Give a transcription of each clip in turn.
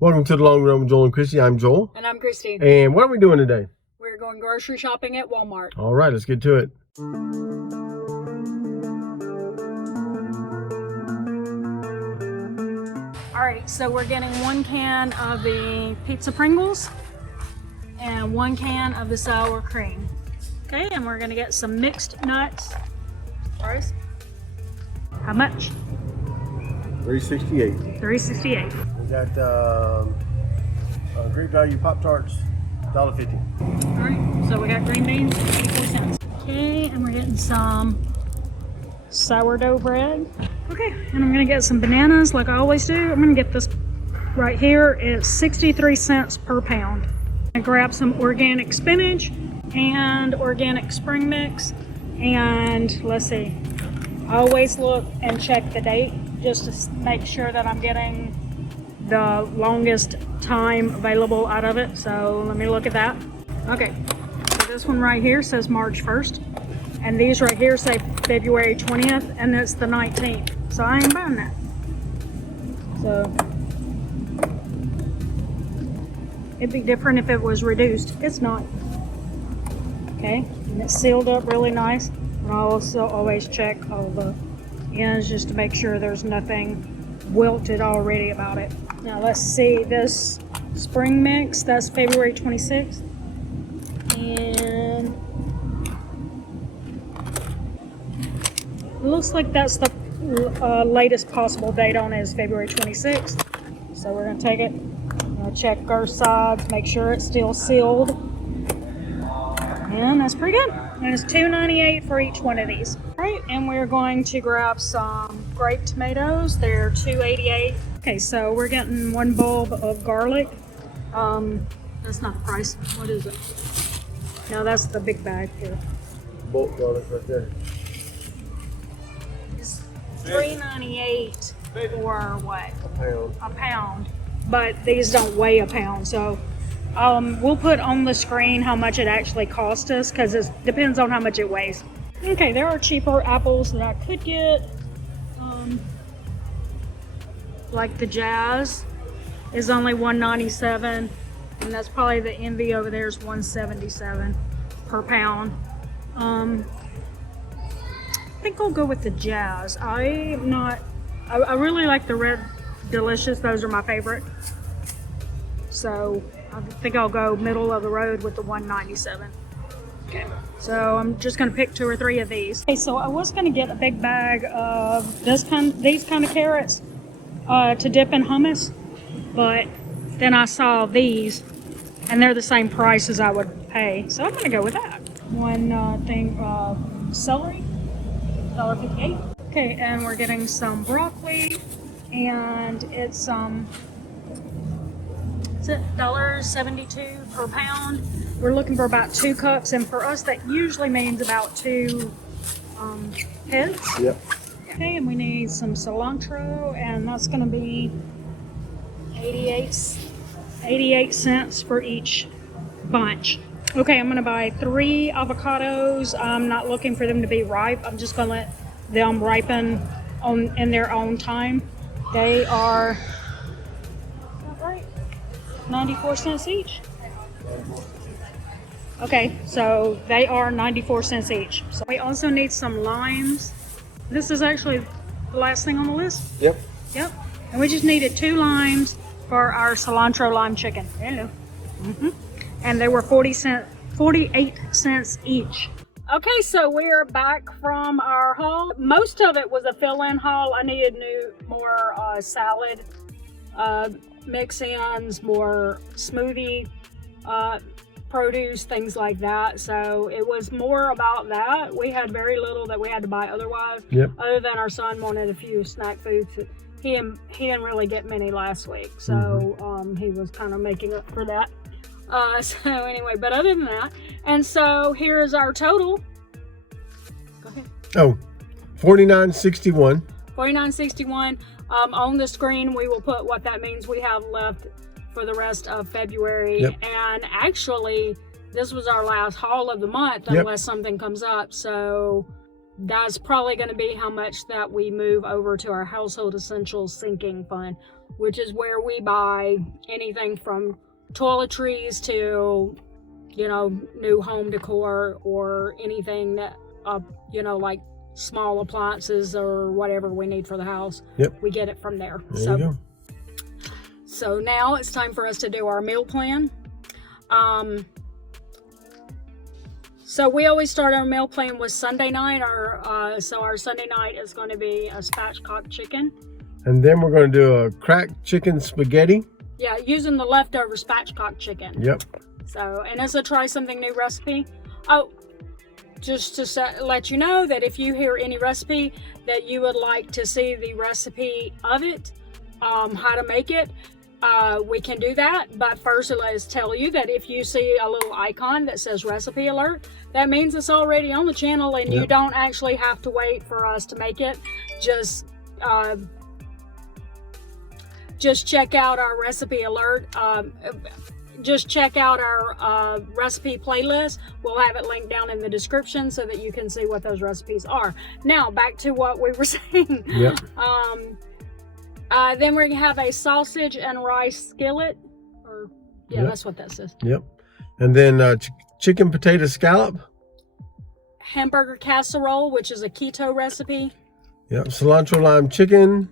Welcome to the Long Run with Joel and Christy. I'm Joel. And I'm Christy. And what are we doing today? We're going grocery shopping at Walmart. All right, let's get to it. All right, so we're getting 1 can of the pizza Pringles and 1 can of the sour cream. Okay, and we're gonna get some mixed nuts. Price? How much? $3.68. $3.68. We got Great Value Pop-Tarts, $1.50. All right, so we got green beans, 84 cents. Okay, and we're getting some sourdough bread. Okay, and I'm gonna get some bananas like I always do. I'm gonna get this right here. It's 63 cents per pound. I'm gonna grab some organic spinach and organic spring mix. And let's see, I always look and check the date just to make sure that I'm getting the longest time available out of it. So let me look at that. Okay, so this one right here says March 1st. And these right here say February 20th, and it's the 19th. So I ain't buying that. So it'd be different if it was reduced. It's not. Okay, and it's sealed up really nice. And I also always check all the ends just to make sure there's nothing wilted already about it. Now let's see, this spring mix, that's February 26th. And it looks like that's the latest possible date on it is February 26th. So we're gonna take it, check our sides, make sure it's still sealed. And that's pretty good. And it's $2.98 for each one of these. All right, and we're going to grab some grape tomatoes. They're $2.88. Okay, so we're getting 1 bulb of garlic. That's not the price. What is it? No, that's the big bag here. Bulk garlic right there. It's $3.98 for what? A pound. A pound. But these don't weigh a pound, so we'll put on the screen how much it actually cost us because it depends on how much it weighs. Okay, there are cheaper apples that I could get. Like the Jazz is only $1.97, and that's probably the Envy over there is $1.77 per pound. I think I'll go with the Jazz. I really like the Red Delicious. Those are my favorite. So I think I'll go middle of the road with the $1.97. Okay, so I'm just gonna pick 2 or 3 of these. Okay, so I was gonna get a big bag of these kind of carrots to dip in hummus, but then I saw these and they're the same price as I would pay, so I'm gonna go with that. One thing, celery, $1.58. Okay, and we're getting some broccoli, and it's $1.72 per pound. We're looking for about 2 cups, and for us that usually means about 2 heads. Yep. Okay, and we need some cilantro, and that's going to be 88 cents for each bunch. Okay, I'm going to buy 3 avocados. I'm not looking for them to be ripe. I'm just going to let them ripen in their own time. They are 94 cents each. Okay, so they are 94 cents each. So we also need some limes. This is actually the last thing on the list. Yep. Yep. And we just needed 2 limes for our cilantro lime chicken. Hello. And they were 48 cents each. Okay, so we're back from our haul. Most of it was a fill-in haul. I needed more salad mix-ins, more smoothie produce, things like that. So it was more about that. We had very little that we had to buy otherwise. Yep. Other than our son wanted a few snack foods. He didn't really get many last week, so he was kind of making up for that. So anyway, but other than that, and so here is our total. Go ahead. Oh, $49.61. $49.61. On the screen, we will put what that means we have left for the rest of February. Yep. And actually, this was our last haul of the month unless something comes up. So that's probably going to be how much that we move over to our household essentials sinking fund. which is where we buy anything from toiletries to, you know, new home decor or anything that, you know, like small appliances or whatever we need for the house. Yep. We get it from there. There you go. So now it's time for us to do our meal plan. So we always start our meal plan with Sunday night. So our Sunday night is going to be a spatchcock chicken. And then we're going to do a cracked chicken spaghetti. Yeah, using the leftover spatchcock chicken. Yep. So, and it's a try something new recipe. Oh, just to let you know that if you hear any recipe that you would like to see the recipe of it, how to make it, we can do that. But first, let's tell you that if you see a little icon that says recipe alert, that means it's already on the channel, and you don't actually have to wait for us to make it. Just check out our recipe alert. Just check out our recipe playlist. We'll have it linked down in the description so that you can see what those recipes are. Now, back to what we were saying. Yep. Then we're gonna have a sausage and rice skillet. That's what that says. Yep. And then chicken potato scallop. Hamburger casserole, which is a keto recipe. Yep. Cilantro lime chicken.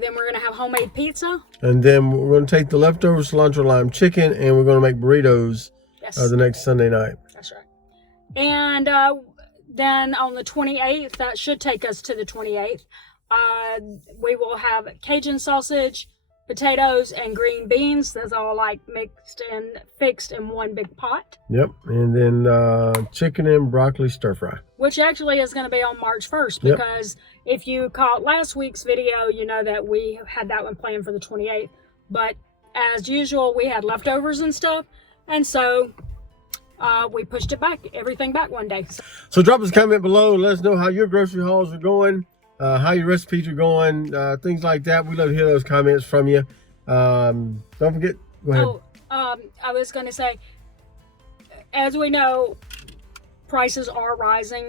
Then we're gonna have homemade pizza. And then we're going to take the leftover cilantro lime chicken and we're going to make burritos the next Sunday night. That's right. And then on the 28th, that should take us to the 28th, we will have Cajun sausage, potatoes, and green beans. That's all like mixed and fixed in one big pot. Yep. And then chicken and broccoli stir fry. Which actually is going to be on March 1st, because if you caught last week's video, you know that we had that one planned for the 28th. But as usual, we had leftovers and stuff. And so we pushed it back, everything back one day. So drop us a comment below and let us know how your grocery hauls are going, how your recipes are going, things like that. We love to hear those comments from you. Don't forget, go ahead. I was going to say, as we know, prices are rising.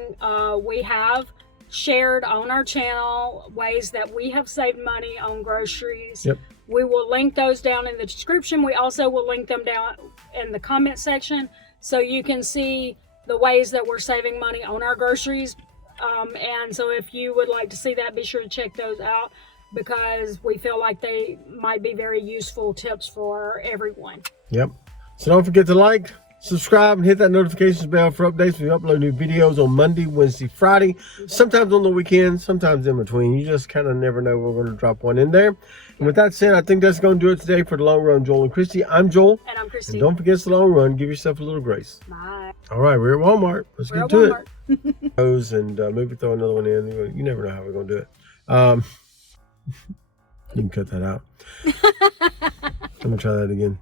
We have shared on our channel ways that we have saved money on groceries. Yep. We will link those down in the description. We also will link them down in the comment section so you can see the ways that we're saving money on our groceries. And so if you would like to see that, be sure to check those out, because we feel like they might be very useful tips for everyone. Yep. So don't forget to like, subscribe, and hit that notifications bell for updates. We upload new videos on Monday, Wednesday, Friday, sometimes on the weekend, sometimes in between. You just kind of never know. We're going to drop one in there. And with that said, I think that's going to do it today for The Long Run, Joel and Christy. I'm Joel. And I'm Christy. And don't forget, it's The Long Run. Give yourself a little grace. Bye. All right, we're at Walmart. Let's We're get to Walmart. it. And maybe throw another one in. You never know how we're going to do it. You can cut that out. I'm going to try that again.